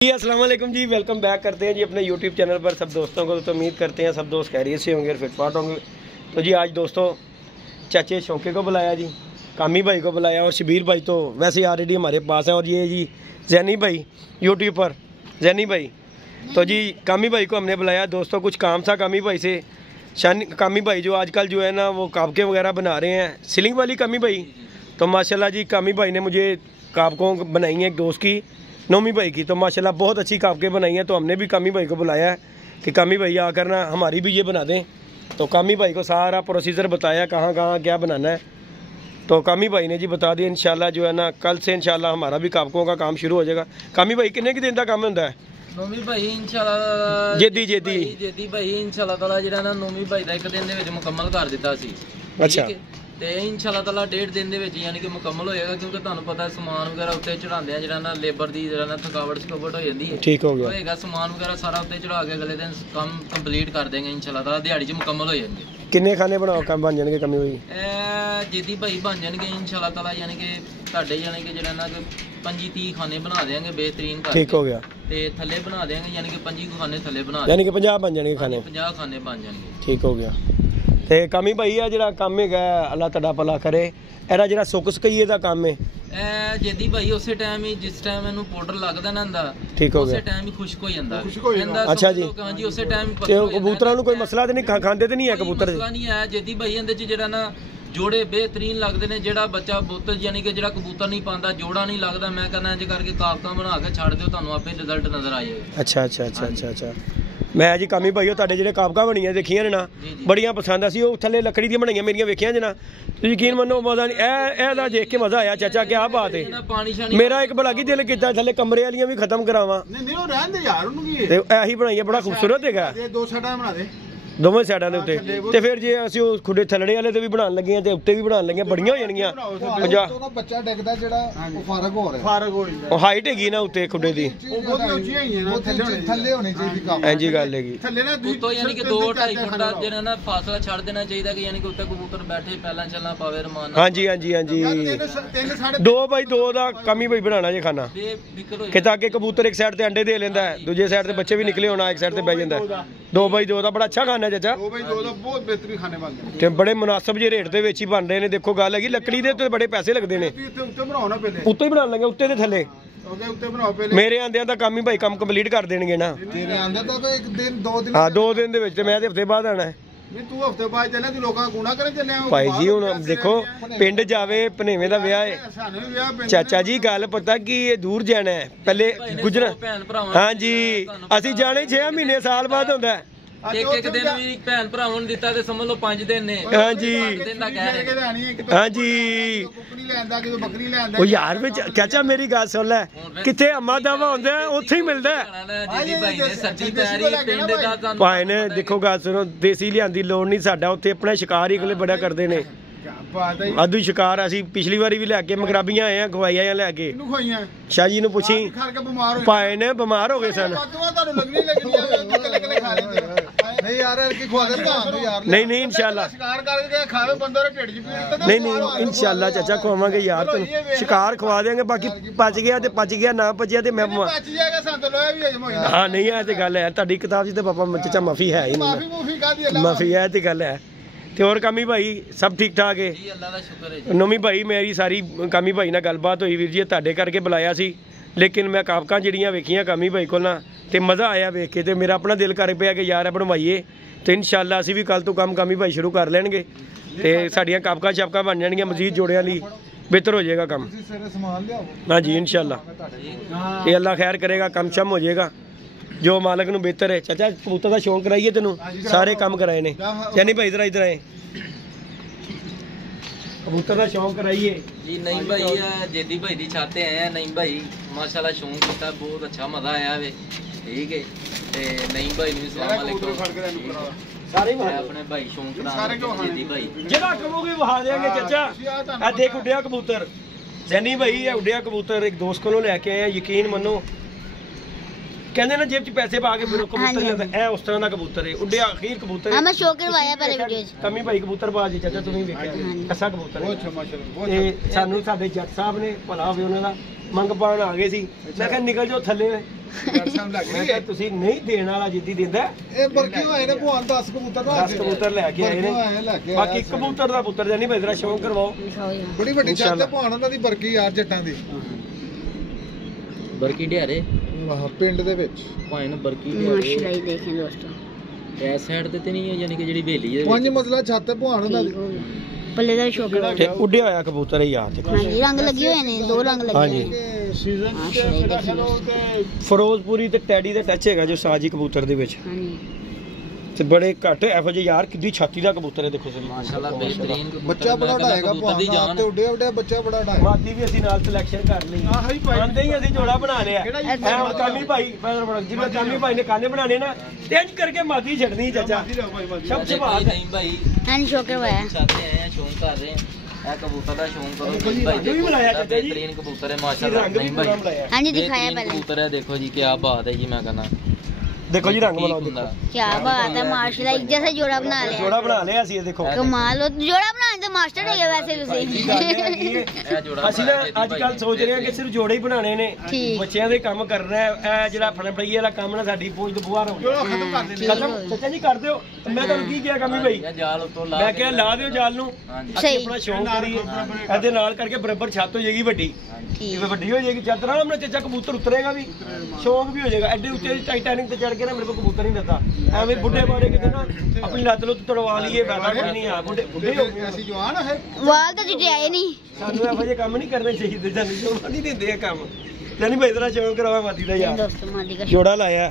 जी अस्सलाम वालेकुम जी, welcome back करते हैं जी अपने यूट्यूब चैनल पर सब दोस्तों को। तो उम्मीद करते हैं सब दोस्त खैरियत से होंगे और फिटफाट होंगे। तो जी आज दोस्तों चाचे शौके को बुलाया जी, कामी भाई को बुलाया और शबीर भाई तो वैसे ऑलरेडी हमारे पास है। और ये जी जैनी भाई यूट्यूब पर जैनी भाई, तो जी कामी भाई को हमने बुलाया दोस्तों, कुछ काम था कामी भाई से। कामी भाई जो आजकल जो है ना वो काबके वगैरह बना रहे हैं, सीलिंग वाली कामी भाई। तो माशाल्लाह जी कामी भाई ने मुझे काबकों बनाई है एक दोस्त की, नोमी भाई की, तो माशाल्लाह बहुत अच्छी काबके बनाई हैं। तो हमने भी कामी भाई को बुलाया है कि कामी भाई आकर ना हमारी भी ये बना दें। तो कामी भाई को सारा प्रोसीजर बताया कहाँ कहाँ क्या बनाना है। तो कामी भाई ने जी बता दिया। इंशाल्लाह जो है ना कल से इंशाल्लाह हमारा भी काबकों का काम शुरू हो जाएगा। कामी भाई कितने के दिन का काम होता है? नोमी भाई इंशाल्लाह जेदी भाई इंशाल्लाह ताला जेड़ा ना नोमी भाई दा एक दिन दे विच मुकम्मल कर दिता सी। अच्छा, ਤੇ ਇਨਸ਼ਾਅੱਲਾ ਤਾਲਾ 1.5 ਦਿਨ ਦੇ ਵਿੱਚ ਯਾਨੀ ਕਿ ਮੁਕੰਮਲ ਹੋਏਗਾ, ਕਿਉਂਕਿ ਤੁਹਾਨੂੰ ਪਤਾ ਸਮਾਨ ਵਗੈਰਾ ਉੱਤੇ ਚੜਾਉਂਦੇ ਆ, ਜਿਹੜਾ ਨਾ ਲੇਬਰ ਦੀ ਜਿਹੜਾ ਨਾ ਥਕਾਵਟ ਸਕੋਵਟ ਹੋ ਜਾਂਦੀ ਹੈ। ਠੀਕ ਹੋ ਗਿਆ ਹੋਏਗਾ ਸਮਾਨ ਵਗੈਰਾ ਸਾਰਾ ਉੱਤੇ ਚੜਾ ਕੇ ਅਗਲੇ ਦਿਨ ਕੰਮ ਕੰਪਲੀਟ ਕਰ ਦੇਂਗੇ ਇਨਸ਼ਾਅੱਲਾ ਤਾਲਾ, ਦਿਹਾੜੀ 'ਚ ਮੁਕੰਮਲ ਹੋ ਜਾਣਗੇ। ਕਿੰਨੇ ਖਾਨੇ ਬਣਾਓ ਕੰਮ ਬਣ ਜਾਣਗੇ ਕਾਮੀ ਭਾਈ? ਇਹ ਜੇਦੀ ਭਾਈ ਬਣ ਜਾਣਗੇ ਇਨਸ਼ਾਅੱਲਾ ਤਾਲਾ, ਯਾਨੀ ਕਿ ਤੁਹਾਡੇ ਯਾਨੀ ਕਿ ਜਿਹੜਾ ਨਾ 25-30 ਖਾਨੇ ਬਣਾ ਦੇਾਂਗੇ बेहतरीन ਕਰਕੇ। ਠੀਕ ਹੋ ਗਿਆ। ਤੇ ਥੱਲੇ ਬਣਾ ਦੇਾਂਗੇ ਯਾਨੀ ਕਿ 25 ਖਾਨੇ ਥੱਲੇ ਬਣਾ ਯਾਨੀ ਕਿ 50 ਬਣ ਜਾਣਗੇ ਖਾਨੇ, 50 ਖਾਨੇ ਬਣ ਜਾਣਗੇ। ਠੀਕ ਹੋ ਗਿਆ। ਤੇ ਕਾਮੀ ਭਾਈ ਆ ਜਿਹੜਾ ਕੰਮ ਹੈਗਾ ਅੱਲਾਹ ਤੁਹਾਡਾ ਭਲਾ ਕਰੇ, ਇਹਦਾ ਜਿਹੜਾ ਸੁੱਕ ਸਕਈਏ ਦਾ ਕੰਮ ਹੈ ਇਹ ਜੇਦੀ ਭਾਈ ਉਸੇ ਟਾਈਮ ਹੀ ਜਿਸ ਟਾਈਮ ਇਹਨੂੰ ਪਾਊਡਰ ਲੱਗਦਾ ਨਾ ਹੁੰਦਾ, ਠੀਕ ਹੋ ਗਿਆ, ਉਸੇ ਟਾਈਮ ਹੀ ਖੁਸ਼ਕ ਹੋ ਜਾਂਦਾ। ਅੱਛਾ ਜੀ, ਹਾਂਜੀ ਉਸੇ ਟਾਈਮ ਤੇ ਕਬੂਤਰਾਂ ਨੂੰ ਕੋਈ ਮਸਲਾ ਤੇ ਨਹੀਂ, ਖਾਂਦੇ ਤੇ ਨਹੀਂ ਹੈ ਕਬੂਤਰ? ਮਸਲਾ ਨਹੀਂ ਹੈ ਜੇਦੀ ਭਾਈ, ਇਹਦੇ ਚ ਜਿਹੜਾ ਨਾ ਜੋੜੇ ਬਿਹਤਰੀਨ ਲੱਗਦੇ ਨੇ। ਜਿਹੜਾ ਬੱਚਾ ਬੁੱਤ ਯਾਨੀ ਕਿ ਜਿਹੜਾ ਕਬੂਤਰ ਨਹੀਂ ਪਾਉਂਦਾ, ਜੋੜਾ ਨਹੀਂ ਲੱਗਦਾ, ਮੈਂ ਕਹਿੰਦਾ ਇੰਜ ਕਰਕੇ ਕਾਬਕਾਂ ਬਣਾ ਕੇ ਛੱਡ ਦਿਓ, ਤੁਹਾਨੂੰ ਆਪੇ ਰਿਜ਼ਲਟ ਨਜ਼ਰ ਆ ਜਾਏਗਾ। ਅੱਛਾ ਅੱਛਾ ਅੱਛਾ ਅੱਛਾ ਅੱਛਾ। ਮੈਂ ਜੀ ਕਾਮੀ ਭਾਈਓ ਤੁਹਾਡੇ ਜਿਹੜੇ ਕਾਬਕਾਂ ਬਣੀਆਂ ਦੇਖੀਆਂ ਨੇ ਨਾ, ਬੜੀਆਂ ਪਸੰਦ ਆ ਸੀ। ਉਹ ਥੱਲੇ ਲੱਕੜੀ ਦੀਆਂ ਬਣਾਈਆਂ ਮੇਰੀਆਂ ਵੇਖੀਆਂ ਜੇ ਨਾ, ਯਕੀਨ ਮੰਨੋ ਮਜ਼ਾ ਨਹੀਂ, ਇਹਦਾ ਦੇਖ ਕੇ ਮਜ਼ਾ ਆਇਆ। ਚਾਚਾ ਕਿਆ ਬਾਤ ਹੈ, ਮੇਰਾ ਇੱਕ ਬੜਾ ਕੀ ਦਿਲ ਕੀਤਾ ਥੱਲੇ ਕਮਰੇ ਵਾਲੀਆਂ ਵੀ ਖਤਮ ਕਰਾਵਾਂ। ਨਹੀਂ ਉਹ ਰਹਿਣ ਦੇ ਯਾਰ, ਉਹਨੂੰ ਕੀ ਤੇ ਇਹੀ ਬਣਾਈਆ, ਬੜਾ ਖੂਬਸੂਰਤ ਹੈਗਾ। ਦੋ ਸਾਈਡਾਂ ਬਣਾ ਦੇ, ਦੋਵੇਂ ਸਾਈਡਾਂ ਦੇ ਉੱਤੇ। ਤੇ ਫਿਰ ਜੇ ਅਸੀਂ ਉਹ ਖੁੱਡੇ ਥੱਲੜੇ ਵਾਲੇ ਤੇ ਵੀ ਬਣਾਉਣ ਲੱਗੇ ਆ ਤੇ ਉੱਤੇ ਵੀ ਬਣਾਉਣ ਲੱਗੇ, ਬੜੀਆਂ ਹੋ ਜਾਣਗੀਆਂ। ਉਹਦਾ ਬੱਚਾ ਡਿੱਗਦਾ ਜਿਹੜਾ ਉਹ ਫਾਰਗ ਹੋ ਰਿਹਾ, ਫਾਰਗ ਹੋ ਜਾਂਦਾ। ਉਹ ਹਾਈਟ ਹੈਗੀ ਨਾ ਉੱਤੇ ਖੁੱਡੇ ਦੀ, ਉਹ ਬਹੁਤ ਉੱਚੀਆਂ ਹੈਗੀਆਂ ਨਾ, ਥੱਲੇ ਹੋਣੀ ਚਾਹੀਦੀ ਕੰਮ। ਐਂਜੀ ਗੱਲ ਹੈਗੀ। ਥੱਲੇ ਨਾ ਉੱਤੋਂ ਯਾਨੀ ਕਿ 2-2.5 ਫੁੱਟ ਦਾ ਜਿਹੜਾ ਨਾ ਫਾਸਲਾ ਛੱਡ ਦੇਣਾ ਚਾਹੀਦਾ, ਕਿ ਯਾਨੀ ਕਿ ਉੱਤੇ ਕਬੂਤਰ ਬੈਠੇ ਪਹਿਲਾਂ ਚੱਲਣਾ ਪਾਵੇ ਰਮਾਨ ਨਾਲ। ਹਾਂਜੀ ਹਾਂਜੀ ਹਾਂਜੀ। 2x2 ਦਾ ਕਾਮੀ ਭਾਈ ਬਣਾਉਣਾ ਜੇ ਖਾਣਾ, ਕਿ ਤਾਂ ਕਿ ਕਬੂਤਰ ਇੱਕ ਸਾਈਡ ਤੇ ਅੰਡੇ ਦੇ ਲੈਂਦਾ, ਦੂਜੇ ਸਾਈਡ ਤੇ ਬੱਚੇ ਵੀ ਨਿਕਲੇ ਹੋਣਾ, ਇੱਕ ਸਾਈਡ ਤੇ ਬਹਿ ਜਾਂਦਾ। 2x2 ਦਾ ਬੜਾ ਅੱਛਾ ਖਾਣਾ ਚਾਚਾ, 2x2 ਦਾ ਬਹੁਤ ਬਿਹਤਰੀਨ ਖਾਣੇ ਬਣਦੇ ਤੇ ਬੜੇ ਮੁਨਾਸਬ ਜਿਹੇ ਰੇਟ ਦੇ ਵਿੱਚ ਹੀ ਬਣ ਰਹੇ ਨੇ। ਦੇਖੋ ਗੱਲ ਹੈਗੀ, ਲੱਕੜੀ ਦੇ ਉੱਤੇ ਬੜੇ ਪੈਸੇ ਲੱਗਦੇ ਨੇ। ਉੱਤੇ ਬਣਾਓ ਨਾ ਪਹਿਲੇ, ਉੱਤੇ ਹੀ ਬਣਾਉਣ ਲੱਗੇ, ਉੱਤੇ ਤੇ ਥੱਲੇ। ਉੱਤੇ ਬਣਾਓ ਪਹਿਲੇ। ਮੇਰੇ ਆਂਦਿਆਂ ਦਾ ਕੰਮ ਹੀ ਭਾਈ ਕੰਮ ਕੰਪਲੀਟ ਕਰ ਦੇਣਗੇ ਨਾ। ਤੇਰੇ ਆਂਦੇ ਤਾਂ ਇੱਕ ਦਿਨ 2 ਦਿਨ, ਹਾਂ 2 ਦਿਨ ਦੇ ਵਿੱਚ, ਤੇ ਮੈਂ ਤੇ ਹਫਤੇ ਬਾਅਦ ਆਣਾ। ਨਹੀਂ ਤੂੰ ਹਫਤੇ ਬਾਅਦ ਚੱਲਿਆ, ਤੂੰ ਲੋਕਾਂ ਗੂਣਾ ਕਰੇ ਚੱਲਿਆ ਭਾਈ ਜੀ। ਹੁਣ ਦੇਖੋ ਪਿੰਡ ਜਾਵੇ, ਭਨੇਵੇਂ ਦਾ ਵਿਆਹ ਹੈ ਸਾਨੂੰ ਵੀ ਵਿਆਹ। ਚਾਚਾ ਜੀ ਗੱਲ ਪਤਾ ਕੀ ਇਹ ਦੂਰ ਜਾਣਾ ਹੈ, ਪਹਿਲੇ ਗੁਜਰ। ਹਾਂਜੀ ਅਸੀਂ ਜਾਣੇ 6 ਮਹੀਨੇ ਸਾਲ ਬਾਅਦ ਹੁੰਦਾ। ਇੱਕ ਦਿਨ ਵੀ ਭੈਣ ਭਰਾਵਾਂ ਨੂੰ ਦਿੱਤਾ ਤੇ ਸਮਝ ਲਓ 5 ਦਿਨ ਨੇ। ਹਾਂਜੀ ਹਾਂਜੀ। ਉਹ ਯਾਰ ਵਿੱਚ ਚਾਚਾ ਮੇਰੀ ਗੱਲ ਸੁਣ ਲੈ, ਕਿੱਥੇ ਅੰਮਾ ਦਾਵਾ ਹੁੰਦਾ ਉੱਥੇ ਹੀ ਮਿਲਦਾ। ਭਾਈ ਨੇ ਦੇਖੋ ਗੱਲ ਸੁਣੋ, ਦੇਸੀ ਲਿਆਂਦੀ ਲੋੜ ਨਹੀਂ, ਸਾਡਾ ਉੱਥੇ ਆਪਣਾ ਸ਼ਿਕਾਰ ਹੀ ਅਗਲੇ ਬੜਾ ਕਰਦੇ ਨੇ। ਆਦੂ ਸ਼ਿਕਾਰ ਅਸੀਂ ਪਿਛਲੀ ਵਾਰੀ ਵੀ ਲੈ ਕੇ ਮਗਰਾਬੀਆਂ ਆਏ ਆ, ਖਵਾਈ ਆਏ ਲੈ ਕੇ। ਸ਼ਾਹ ਜੀ ਨੂੰ ਪੁੱਛੀ, ਭਾਈ ਨੇ ਬਿਮਾਰ ਹੋ ਗਏ ਸਨ। ਨਹੀਂ ਨਹੀਂ ਇਨਸ਼ਾਅੱਲਾ, ਨਹੀਂ ਨਹੀਂ ਇਨਸ਼ਾਅੱਲਾ ਚਾਚਾ ਖਵਾਵਾਂਗੇ ਯਾਰ, ਤੈਨੂੰ ਸ਼ਿਕਾਰ ਖਵਾ ਦੇਾਂਗੇ। ਬਾਕੀ ਪਚ ਗਿਆ ਤੇ ਪਚ ਗਿਆ, ਨਾ ਪਚਿਆ ਤੇ ਮੈਂ ਹਾਂ ਨਹੀਂ ਇਹ ਤੇ ਗੱਲ ਹੈ। ਤੁਹਾਡੀ ਕਿਤਾਬ 'ਚ ਤੇ ਪਾਪਾ ਚਾਚਾ ਮਾਫੀ ਹੈ ਹੀ ਨਹੀਂ, ਮਾਫੀ ਹੈ ਤੇ ਗੱਲ ਹੈ। ਤੇ ਹੋਰ ਕਾਮੀ ਭਾਈ ਸਭ ਠੀਕ ਠਾਕ ਹੈ? ਨੋਮੀ ਭਾਈ ਮੇਰੀ ਸਾਰੀ ਕਾਮੀ ਭਾਈ ਨਾਲ ਗੱਲਬਾਤ ਹੋਈ ਵੀਰ ਜੀ, ਤੁਹਾਡੇ ਕਰਕੇ ਬੁਲਾਇਆ ਸੀ। ਲੇਕਿਨ ਮੈਂ ਕਾਬਕਾਂ ਜਿਹੜੀਆਂ ਵੇਖੀਆਂ ਕਾਮੀ ਭਾਈ ਕੋਲ ਨਾ, ਤੇ ਮਜ਼ਾ ਆਇਆ ਵੇਖ ਕੇ, ਤੇ ਮੇਰਾ ਆਪਣਾ ਦਿਲ ਕਰ ਪਿਆ ਕਿ ਯਾਰ ਬਣਵਾਈਏ। ਤੇ ਇਨਸ਼ਾਅੱਲਾ ਅਸੀਂ ਵੀ ਕੱਲ ਤੋਂ ਕੰਮ ਕਾਮੀ ਭਾਈ ਸ਼ੁਰੂ ਕਰ ਲੈਣਗੇ, ਤੇ ਸਾਡੀਆਂ ਕਾਬਕਾਂ ਛਾਪਕਾਂ ਬਣ ਜਾਣਗੀਆਂ, ਮਜ਼ੀਦ ਜੋੜਿਆਂ ਲਈ ਬਿਹਤਰ ਹੋ ਜਾਏਗਾ ਕੰਮ। ਹਾਂਜੀ ਇਨਸ਼ਾਅੱਲਾ, ਤੇ ਅੱਲਾ ਖੈਰ ਕਰੇਗਾ, ਕੰਮ ਸ਼ਮ ਹੋ ਜਾਏਗਾ ਜੋ ਮਾਲਕ ਨੂੰ ਬਿਹਤਰ ਹੈ। ਚਾਚਾ ਕਬੂਤਰ ਦਾ ਸ਼ੌਂਕ ਕਰਾਈਏ ਤੈਨੂੰ, ਸਾਰੇ ਕੰਮ ਕਰਾਏ ਨੇ। ਯਾਨੀ ਭਾਈ ਇਧਰ ਆਏ, कबूतर का शौक कराइए जी। नहीं भाई जेदी भाई दी चाहते हैं, नहीं भाई माशाल्लाह शौक किया, बहुत अच्छा मजा आया वे। ठीक है ते नहीं भाई अस्सलाम वालेकुम सारे अपने भाई शौक करा जेदी भाई जेड़ा कहोगे वहा देंगे चाचा। आ देख उड़िया कबूतर, जैनी भाई है उड़िया कबूतर, एक दोस्त को लेके आए, यकीन मनो कहंदे ना जेब च पैसे पा के फिर कबूतर लेंदा, ए उस तरह दा कबूतर है, उड्डिया अखीर कबूतर है। मैं शो करवाया पहले वीडियो च कमी भाई कबूतर बाजी चाचा तुसीं वेखिया कसा कबूतर है। अच्छा माशाल्लाह, ते सानू साडे जट साहब ने भला होवे उन्हां दा मंग पाण आ गए सी। मैं कहा निकल जाओ थल्ले, ਮੈਂ ਕਿਹਾ ਤੁਸੀਂ ਨਹੀਂ ਦੇਣ ਵਾਲਾ ਜਿੱਦੀ ਦਿੰਦਾ ਇਹ ਬਰਕੀ ਹੋਏ ਨੇ ਭਵਾਨ 10 ਕਬੂਤਰ ਦਾ 10 ਕਬੂਤਰ ਲੈ ਕੇ ਆਏ ਨੇ ਬਾਕੀ ਕਬੂਤਰ ਦਾ ਪੁੱਤਰ ਜਾਂ ਨਹੀਂ ਬੈਦਰਾ ਸ਼ੌਂਕ ਕਰਵਾਓ ਬੜੀ ਵੱਡੀ ਛੱਤ ਤੇ ਭਵਾਨ ਉਹਨਾਂ ਦੀ ਬਰਕੀ ਯਾਰ ਜੱਟਾਂ ਦੀ ਬਰਕੀ ਢਿਆਰੇ ਵਾਹ ਪਿੰਡ ਦੇ ਵਿੱਚ ਭਾਵੇਂ ਨਾ ਬਰਕੀ ਮਾਸ਼ਾਅੱਲਾ ਹੀ ਦੇਖੇ ਦੋਸਤੋ ਇਸ ਸਾਈਡ ਤੇ ਨਹੀਂ ਹੈ ਯਾਨੀ ਕਿ ਜਿਹੜੀ ਹਵੇਲੀ ਹੈ 5 ਮੰਜ਼ਲਾ ਛੱਤ ਤੇ ਭਵਾਨ ਉਹਨਾਂ ਦੀ ਪੱਲੇ ਦਾ ਸ਼ੌਕ ਤੇ ਉੱਡਿਆ ਹੋਇਆ ਕਬੂਤਰ ਹੈ ਯਾਰ ਦੇਖੋ ਹਾਂਜੀ ਰੰਗ ਲੱਗੇ ਹੋਏ ਨੇ 2 ਰੰਗ ਲੱਗੇ ਹਾਂਜੀ ਨੇ ਸੀਜ਼ਨ ਮਾਸ਼ਾਅੱਲਾ ਹੀ ਦੇਖੇ ਦੋਸਤੋ ਫਿਰੋਜ਼ਪੁਰੀ ਤੇ ਟੈਡੀ ਦਾ ਟੱਚ ਹੈਗਾ ਜੋ ਸਾਜੀ ਕਬੂਤਰ ਦੇ ਵਿੱਚ ਹਾਂਜੀ ਤੇ ਬੜੇ ਘੱਟ ਇਹੋ ਜਿਹੇ ਯਾਰ ਕਿੱਡੀ ਛਾਤੀ ਦਾ ਕਬੂਤਰ ਹੈ ਦੇਖੋ ਸਹੀ ਮਾਸ਼ਾਅੱਲਾ ਬੇਹਤਰੀਨ ਕਬੂਤਰ ਬੱਚਾ ਬੜਾ ਢਾਏਗਾ ਕਬੂਤਰ ਦੀ ਭਵਾਨ ਜਾਨ ਤੇ ਉੱਡੇ ਉੱਡੇ ਬੱਚਾ ਬੜਾ ਢਾਏਗਾ ਮਾਦੀ ਵੀ ਅਸੀਂ ਨਾਲ ਸਿਲੈਕਸ਼ਨ ਕਰ ਲਈ ਆਂਦੇ ਹੀ ਅਸੀਂ ਜੋੜਾ ਬਣਾ ਲਿਆ ਐ ਹੁਣ ਕਾਮੀ ਭਾਈ ਜਿਵੇਂ ਕਾਮੀ ਭਾਈ ਨੇ ਕਾਨੇ ਬਣਾਣੇ ਨਾ ਤੇ ਇੰਜ ਕਰਕੇ ਮਾਦੀ ਛੱਡਣੀ ਚਾਚਾ ਸਭ ਸੁਭਾਅ ਨਹੀਂ ਭਾਈ ਹਾਂਜੀ ਸ਼ੌਕ ਕਰਵਾਇਆ ਚਾਹਤੇ ਆਏ ਆ ਸ਼ੌਂਕ ਕਰ ਰਹੇ ਆ ਇਹ ਕਬੂਤਰ ਦਾ ਸ਼ੌਂਕ ਕਰੋ ਭਾਈ ਭਾਈ ਵੀ ਬਣਾਇਆ ਚਾਚਾ ਜੀ ਬੇਹਤਰੀਨ ਕਬੂਤਰ ਹੈ ਮਾਸ਼ਾਅੱਲਾ ਰੰਗ ਵੀ ਨਹੀਂ ਪੂਰਾ ਭਾਈ ਬਣਾਇਆ ਹਾਂਜੀ ਦਿਖਾਇਆ ਬੇਹਤਰੀਨ ਪਹਿਲੇ ਕਬੂਤਰ ਹੈ ਦੇਖੋ ਜੀ ਕੀ ਬਾਤ ਹੈ ਜੀ ਮੈਂ ਕਹਿੰਦਾ ਦੇਖੋ ਜੀ ਰੰਗ ਬਣਾਓ ਦੇਖੋ क्या बात है माशाल्लाह एक जैसे जोड़ा बना लिया ਜੋੜਾ ਬਣਾ ਲਿਆ ਅਸੀਂ ਇਹ ਦੇਖੋ कमाल हो जोड़ा बनाने तो मास्टर है वैसे तुसी ਅਸੀਂ ਨਾ ਅੱਜ ਕੱਲ ਸੋਚ ਰਹੇ ਹਾਂ ਕਿ ਸਿਰਫ ਜੋੜੇ ਹੀ ਬਣਾਣੇ ਨੇ ਠੀਕ। ਬੱਚਿਆਂ ਦੇ ਕੰਮ ਕਰਨਾ ਹੈ ਇਹ ਜਿਹੜਾ ਫੜਨ ਫੜੀਏ ਵਾਲਾ ਕੰਮ ਨਾ ਸਾਡੀ ਪਹੁੰਚ ਤੋਂ ਬਾਹਰ ਹੋ ਗਿਆ ਖਤਮ ਕਰ ਦਿੰਦੇ ਖਤਮ ਚਾਚਾ ਜੀ ਕਰ ਦਿਓ ਮੈਂ ਤੁਹਾਨੂੰ ਕੀ ਕਿਹਾ ਕਾਮੀ ਭਾਈ ਜਾਲ ਉੱਤੋਂ ਲਾ ਮੈਂ ਕਿਹਾ ਲਾ ਦਿਓ ਜਾਲ ਨੂੰ ਹਾਂਜੀ ਅਸੀਂ ਸਹੀ। ਆਪਣਾ ਸ਼ੌਂਕ ਕਰੀਏ ਇਹਦੇ ਨਾਲ ਕਰਕੇ ਬਰਾਬਰ ਛੱਤ ਹੋ ਜਾਏਗੀ ਵੱਡੀ ठीक ਜਿਵੇਂ ਵੱਡੀ ਹੋ ਜਾਏਗੀ ਛੱਤ ਨਾਲ ਆਪਣਾ ਚਾਚਾ ਕਬੂਤਰ ਉਤਰੇਗਾ ਵੀ ਸ਼ੌਂਕ ਵੀ ਹੋ ਜਾਏਗਾ ਐਡੇ ਉੱਤੇ ਟਾਈਟੈਨਿਕ ਤੇ ਚੜ ਕੇ ਨਾ ਮੇਰੇ ਕੋਲ ਕਬੂਤਰ ਨਹੀਂ ਲੱਗਾ ਐਵੇਂ ਬੁੱਢੇ ਬਾਰੇ ਕਿਤੇ ਨਾ ਆਪਣੀ ਲੱਤ ਲੁੱਤ ਤੜਵਾ ਲਈਏ ਵੈਸਾ ਕੁਝ ਨਹੀਂ ਆ ਬੁੱਢੇ ਬੁੱਢੇ ਹੋ ਗਏ ਅਸੀਂ ਜਵਾਨ ਆ ਫਿਰ वाल तो जुटे आए नहीं ਸਾਨੂੰ ਇਹੋ ਜਿਹੇ ਕੰਮ ਨਹੀਂ ਕਰਨੇ ਚਾਹੀਦੇ ਸਾਨੂੰ ਸ਼ੌਂਕ ਨਹੀਂ ਦਿੰਦੇ ਇਹ ਕੰਮ ਜਾਨੀ ਭਾਈ ਤੇਰਾ ਸ਼ੌਂਕ ਕਰਾਵਾ ਮਾਦੀ ਦਾ ਯਾਰ दोस्तों मादी का ਜੋੜਾ ਲਾਇਆ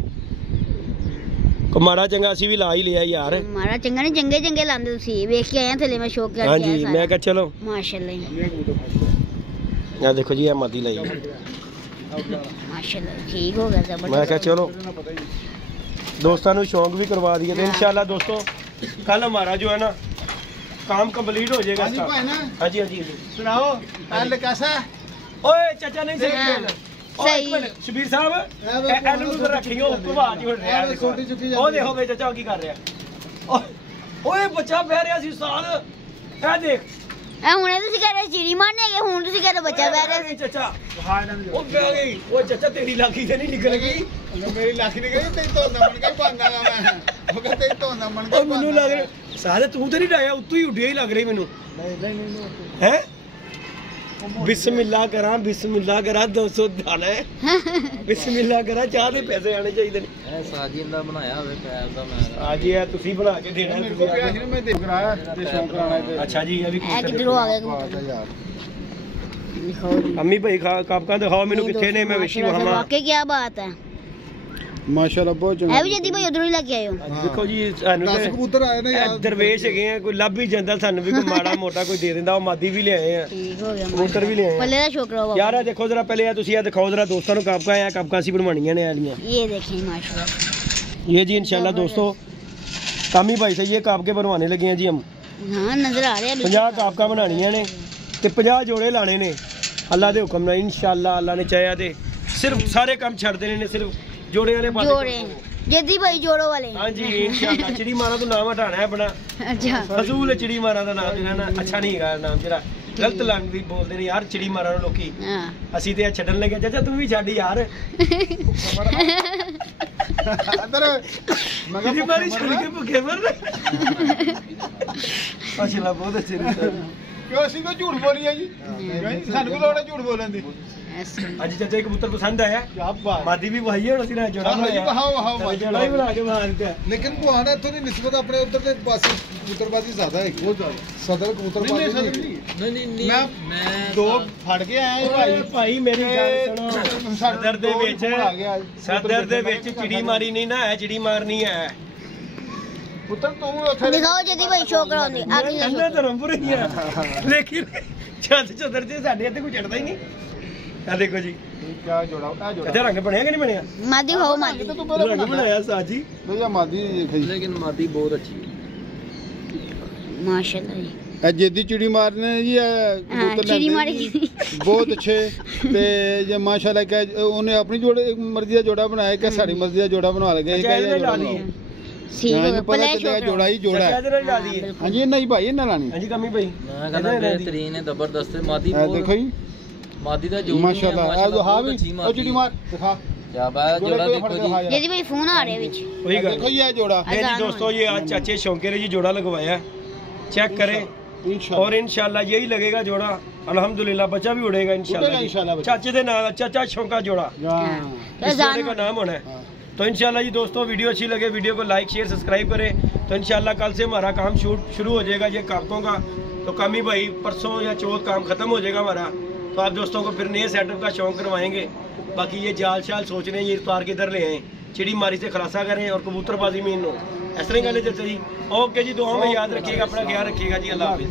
ਕੋ ਮਾੜਾ ਚੰਗਾ ਅਸੀਂ ਵੀ ਲਾ ਹੀ ਲਿਆ ਯਾਰ हमारा चंगा नहीं चंगे चंगे लांदे तुसी वेख के आए थले मैं शौक करके ਹਾਂਜੀ आया ਮੈਂ ਕਿਹਾ ਚਲੋ माशाल्लाह ਆ ਦੇਖੋ ਜੀ ਇਹ ਮਾਦੀ ਲਾਈ माशाल्लाह ठीक हो गया जबरदस्त ਮੈਂ ਕਿਹਾ ਚਲੋ दोस्तों ਨੂੰ शौक भी करवा दिए तो इंशाल्लाह दोस्तों कल हमारा जो है ना काम कंप्लीट हो जाएगा इसका हाँ जी हाँ जी ਸੁਣਾਓ ਕੱਲ कैसा ओए चाचा नहीं सही हाँ। सही। शबीर साहब एनु ਨੂੰ ਰੱਖਿਓ ਆਵਾਜ਼ ਹੀ ਹੋ ਰਿਹਾ ਦੇਖੋ ਉਹ ਦੇਖੋ ਵੇ ਚਾਚਾ ਕੀ ਕਰ ਰਿਹਾ ਓਏ ਬੱਚਾ ਬਹਿ ਰਿਹਾ ਸੀ ਸਾਲ ਇਹ ਦੇਖ ए हुने तुसी कह रहे चिड़ी मारने के हुन तुसी कह रहे बच्चा बह रहे चाचा ਉਹ ਬਹਿ ਗਈ ਉਹ ਚਾਚਾ ਤੇਰੀ ਲਾਗੀ ਤੇ ਨਹੀਂ ਨਿਕਲ ਗਈ ਮੇਰੀ ਲੱਖ ਨਹੀਂ ਗਈ ਤੇਰੀ ਤੋਂ ਨਾ ਮਣ ਕੇ ਪਾਉਂਦਾ ਮੈਂ ਉਹ ਕਹਿੰਦਾ ਤੇਰੀ ਤੋਂ ਨਾ ਮਣ ਕੇ ਉਹ ਮੈਨੂੰ ਲੱਗ ਰਿਹਾ ਸਾਰੇ ਤੂੰ ਤੇ ਨਹੀਂ ਡਾਇਆ ਉੱਤੋਂ ਹੀ ਉੱਡਿਆ ਹੀ ਲੱਗ ਰਹੀ ਮੈਨੂੰ ਹੈ ਬਿਸਮਿਲ੍ਲਾ ਕਰਾਂ 200 ਦਾਣਾ ਹੈ ਬਿਸਮਿਲ੍ਲਾ ਕਰਾਂ ਚਾਹ ਦੇ ਪੈਸੇ ਆਣੇ ਚਾਹੀਦੇ ਨੇ ਇਹ ਸਾਜੀਨ ਦਾ ਬਣਾਇਆ ਹੋਵੇ ਪੈਰ ਦਾ ਮੈਂ ਅੱਜ ਇਹ ਤੁਸੀਂ ਬਣਾ ਕੇ ਦੇਣਾ ਮੇਰੇ ਕੋਲ ਪਿਆ ਸੀ ਨਾ ਮੈਂ ਦੇਖ ਕਰਾਇਆ ਤੇ ਸ਼ੌਂਕ ਕਰਾਣਾ ਤੇ ਅੱਛਾ ਜੀ ਇਹ ਵੀ ए किधरों आ गए कबूतर ਯਾਰ दिखाओ जी ਅੰਮੀ ਭਾਈ ਕਾਪਕਾ ਦਿਖਾਓ ਮੈਨੂੰ ਕਿੱਥੇ ਨੇ ਮੈਂ ਵਿਸ਼ੀ ਵਹਾਵਾਂ वाकई क्या बात है ਮਾਸ਼ਾਅੱਲਾ ਬਹੁਤ है भी जल्दी भाई उधरों ही लेके आए हो ਦੇਖੋ ਜੀ ਸਾਨੂੰ 10 ਕਬੂਤਰ ਆਏ ਨੇ ਇਹ ਯਾਰ ਦਰਵੇਸ਼ ਹੈਗੇ ਆ ਕੋਈ ਲੱਭ ਹੀ ਜਾਂਦਾ ਸਾਨੂੰ ਵੀ ਕੋਈ ਮਾੜਾ ਮੋਟਾ ਕੋਈ ਦੇ ਦਿੰਦਾ ਉਹ ਮਾਦੀ ਵੀ ਲਿਆਏ ਆ ठीक हो गया ਕਬੂਤਰ ਵੀ ਲਿਆਏ ਆ पल्ले का शौक रहो ਯਾਰ ਇਹ ਦੇਖੋ ਜਰਾ ਪਹਿਲੇ ਇਹ ਤੁਸੀਂ ਇਹ ਦਿਖਾਓ ਜਰਾ ਦੋਸਤਾਂ ਨੂੰ ਕਾਪਕਾ ਸੀ ਬਣਵਾਉਣੀਆਂ ਨੇ ਆਲੀਆਂ ये देखें माशाल्लाह ये जी इंशाल्लाह दोस्तों कामी भाई से ये कापके बनवाने लगे हैं जी हम हाँ नजर आ रहे हैं 50 कापका बनानियां ने ते 50 जोड़े लाने ने अल्लाह दे हुक्म नाल इंशाल्लाह अल्लाह ने चाहया ते सिर्फ सारे काम छड़ देने ने सिर्फ जोड़े वाले पासे जोड़े जल्दी भाई जोड़ो वाले हां जी इंशाल्लाह चिड़ी मारा तो नाम हटाना है अपना अच्छा रसूल चिड़ी मारा दा नाम देना ना अच्छा नहीं है नाम जरा गलत लैंग्वेज बोलते ने यार चिड़ी मारा लोकी हाँ ਅਸੀਂ ਤੇ ਛੱਡਣ ਲੱਗੇ ਚਾਚਾ ਤੂੰ ਵੀ ਛੱਡ ਯਾਰ ਅੰਦਰ ਮੈਂ चिड़ी ਕਿਹਾ मारी छड़ के भुखे मर माशाल्लाह बहुत अच्छे ने ਕਿਉਂ ਅਸੀਂ ਕੋਈ ਝੂਠ ਬੋਲੀਏ ਜੀ ਸਾਨੂੰ ਕੋਈ ਲੋੜ ਹੈ ਝੂਠ ਬੋਲਣ ਦੀ ऐसे ਅੱਜ ਚਾਚਾ ਇੱਕ ਕਬੂਤਰ ਪਸੰਦ ਆਇਆ ਕੀ ਬਾਤ ਮਾਦੀ ਵੀ ਵਹਾਈ ਹੁਣ ਅਸੀਂ ਨਾ ਜੋੜਾ ਆਹੋ ਜੀ, ਵਹਾਓ, ਚੱਲ ਜੋੜਾ ਹੀ ਬਣਾ ਕੇ ਬਾਹਰ ਦਿੱਤਾ ਲੇਕਿਨ ਭਵਾਨ ਇੱਥੋਂ ਦੀ ਨਿਸਬਤ ਆਪਣੇ ਉੱਧਰ ਦੇ ਪਾਸੇ ਕਬੂਤਰਬਾਜ਼ੀ ਜ਼ਿਆਦਾ ਹੈ ਬਹੁਤ ਜ਼ਿਆਦਾ ਸਦਰ ਕਬੂਤਰਬਾਜ਼ੀ ਨਹੀਂ ਮੈਂ ਦੋ ਫੜ ਕੇ ਆਏ ਭਾਈ ਭਾਈ ਮੇਰੀ ਗੱਲ ਸੁਣੋ ਸਦਰ ਦੇ ਵਿੱਚ ਆ ਗਿਆ ਸਦਰ ਦੇ ਵਿੱਚ ਚਿੜੀ ਮਾਰੀ ਨਹੀਂ ਨਾ ਹੈ ਚਿੜੀ ਮਾਰਨੀ ਹੈ ਪੁੱਤਰ ਤੂੰ ਉੱਥੇ दिखाओ जल्दी भाई शौक रहो आगे का ਅੰਨਾ शौक ਧਰਮਪੁਰ ਹੀ ਆ ਲੇਕਿਨ ਛੱਤ ਚਦਰ ਤੇ ਸਾਡੇ ਇੱਥੇ ਕੋਈ ਚੜਦਾ ਹੀ ਨਹੀਂ ਆ ਦੇਖੋ ਜੀ ਕਿਆ ਜੋੜਾ ਆ ਜੋੜਾ ਇਹਦਾ ਰੰਗ ਬਣਿਆ ਕਿ ਨਹੀਂ ਬਣਿਆ मादी हो मादी ਤੂੰ ਪਹਿਲਾਂ ਰੰਗ ਬਣਾਇਆ ਸਾਜੀ ਭਈਆ ਮਾਦੀ ਦੇਖੀ ਲੇਕਿन ਮਾਦੀ ਬਹੁਤ ਅੱਛੀ ਹੈ माशाल्लाह जी ਇਹ ਜੇਦੀ ਚਿੜੀ ਮਾਰਨੇ ਜੀ ਇਹ हाँ ਕਬੂਤਰ चिड़ी ਲੈਂਦੇ मारी ਜੀ। ਬਹੁਤ ਅੱਛੇ ਤੇ ਜੇ ਮਾਸ਼ਾਅੱਲਾ ਕਿ ਉਹਨੇ ਆਪਣੀ ਜੋੜੇ ਮਰਜ਼ੀ ਦਾ ਜੋੜਾ ਬਣਾਇਆ ਕਿ ਸਾਡੀ ਮਰਜ਼ੀ ਦਾ ਜੋੜਾ ਬਣਾ ਲਗੇ ਅੱਛਾ, ਇਹਦੇ ਨਾਲ ਲਾ ਲਈਏ। ठीक हो गया पल्ले का ਪਤਾ शौक ਜੋੜਾ ਹੀ ਜੋੜਾ ਚਾਚਾ ਹੈ ਇਹਦੇ ਨਾਲ ਲਾ ਦਈਏ ਹਾਂਜੀ ਇਹ ਨਹੀਂ ਭਾਈ ਇਹਨਾਂ ਲਾਣੀ ਹਾਂਜੀ ਕਮੀ ਭਾਈ ਮੈਂ ਕਹਿੰਦਾ ਬੇਹਤਰੀਨ ਹੈ ਜ਼ਬਰਦਸਤ ਹੈ ਮਾਦੀ ਇਹ ਦੇਖੋ ਜੀ ਮਾਦੀ ਦਾ ਜੋ ਮਾਸ਼ਾਅੱਲਾ ਇਹ ਜੋ ਹਾਂ ਵੀ ਅੱਛੀ ਉਹ ਚਿੜੀ ਮਾਰ ਦਿਖਾ क्या बात है, जोड़ा देखो जी। जैसे भाई फोन आ रहे हैं बीच वही गल देखो ये जोड़ा नहीं जी दोस्तों, ये आज चाचे शौके ने जी जोड़ा लगवाया, चेक करें और इंशाल्लाह यही लगेगा जोड़ा। अल्हम्दुलिल्लाह बच्चा भी उड़ेगा इंशाल्लाह। चाचे दे नाम चाचा शौका जोड़ा, इस जोड़े का नाम होना है। तो इंशाल्लाह जी दोस्तों, वीडियो अच्छी लगे वीडियो को लाइक शेयर सब्सक्राइब करें। तो इंशाल्लाह कल से हमारा काम शुरू हो जाएगा ये काकों का। तो कामी भाई परसों या चौथ काम खत्म हो जाएगा हमारा, तो आप दोस्तों को फिर नए सेटअप का शौक करवाएंगे। बाकी ये जाल शाल सोच रहे हैं ये इफ्तार किधर ले आए, चिड़ी मारी से खुलासा करें और कबूतरबाजी में इन लो, इस तरह गल चलते जी। ओके जी, दुआ में याद रखिएगा, अपना ख्याल रखिएगा जी, अल्लाह हाफिज़।